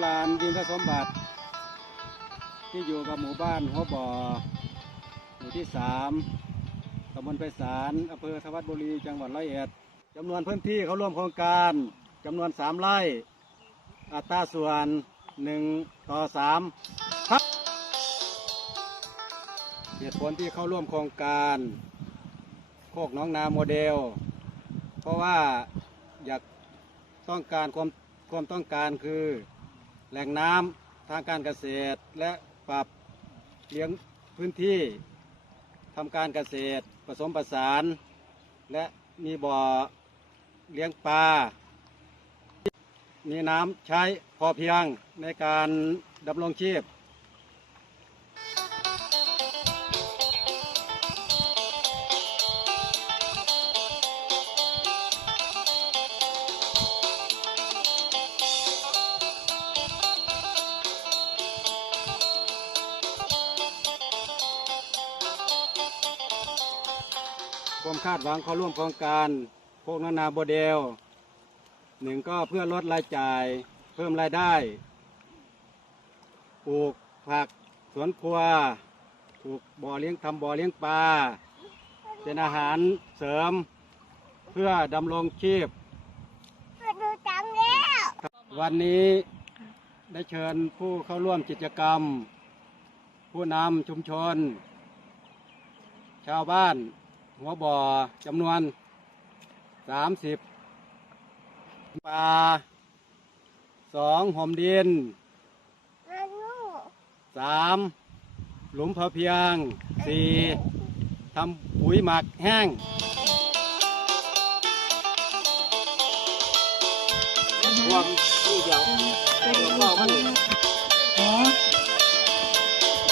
ำราญยินทสมบัติ ที่อยู่กับหมู่บ้านหัวบ่อหมู่ที่สามตำบลไพศาลอำเภอธวัดบุรีจังหวัดร้อยเอ็ดจำนวนพื้นที่เขาร่วมโครงการจำนวนสามไร่อัตราส่วนหนึ่งต่อสามครับเหตุผลที่เข้าร่วมโครงการโคกน้องนาโมเดล เพราะว่าอยากต้องการความความต้องการคือ แหล่งน้ำทางการเกษตร และปรับเลี้ยงพื้นที่ทำการเกษตรผสมผสาน และมีบ่อเลี้ยงปลา มีน้ำใช้พอเพียงในการดำรงชีพ ความคาดหวังเขาร่วมโครงการโคกนานาโมเดลหนึ่งก็เพื่อลดรายจ่ายเพิ่มรายได้ปลูกผักสวนครัวปลูกบ่อเลี้ยงทำบ่อเลี้ยงปลาเป็นอาหารเสริมเพื่อดำรงชีพดูจังแล้ววันนี้ได้เชิญผู้เข้าร่วมกิจกรรม ผู้นำชุมชน ชาวบ้าน หัวบ่อจำนวน30ปลาสองห่มดินมาลูกสามหลุมพอเพียงสี่ทำปุ๋ยหมักแห้งความที่เดียวเรามันอ๋อ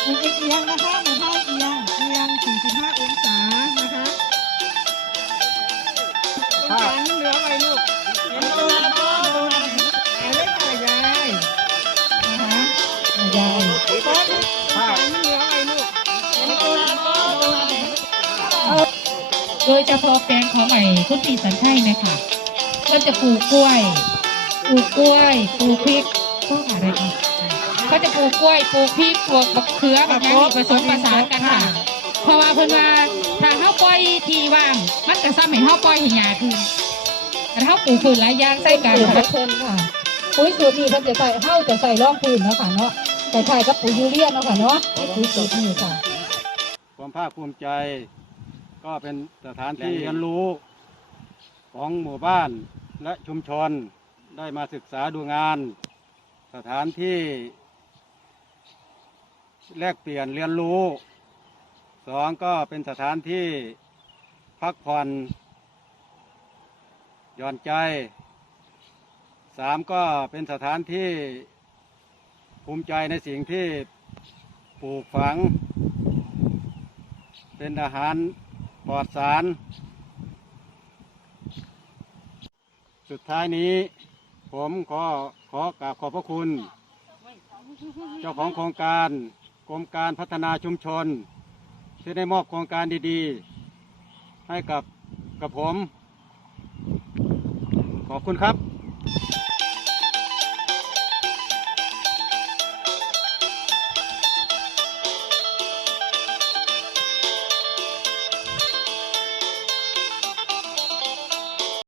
มันเป็นเอียงนะคะ รงกลางนี่เหลือไว้ลูกเห็นตัวโตโดนเอาเลยค่ะยายนะคะยายต้นตรงกลางนี่เหลือไว้ลูกเห็นตัวโดนโดยเฉพาะแปลงของใหม่คุณพี่สันชัยนะคะก็จะปลูกกล้วยปลูกกล้วยปลูกพริกพวกอะไรอีกก็จะปลูกกล้วยปลูกพริกปลูกบักเขือแบบนี้ผสมผสานกันค่ะ เพราะว่าเพิ่อนว่า ถ้าเฮาปล่อยที่ว่าง มันก็ซ้ำให้เฮาปล่อยให้หญ้าขึ้นแต่เฮาปลูกพืชหลายอย่างใส่กันปุ๋ยค่ะเพิ่นค่ะปุ๋ยสูตรนี้เพิ่นจะใส่เฮาจะใส่ร่องพื้นเนาะค่ะเนาะแต่ใช่กับปุ๋ยยูเรียเนาะค่ะเนาะปุ๋ยสูตรนี้ค่ะ ความภาคภูมิใจ ก็เป็นสถานที่เรียนรู้ ของหมู่บ้านและชุมชนได้มาศึกษาดูงาน สถานที่ แลกเปลี่ยนเรียนรู้ สองก็เป็นสถานที่พักผ่อนหย่อนใจสามก็เป็นสถานที่ภูมิใจในสิ่งที่ปลูกฝัง เป็นอาหารปลอดสาร สุดท้ายนี้ ผมขอขอกราบขอบพระคุณ เจ้าของโครงการกรมการพัฒนาชุมชน ที่ได้มอบโครงการดีๆ ให้กับกับผม ขอบคุณครับ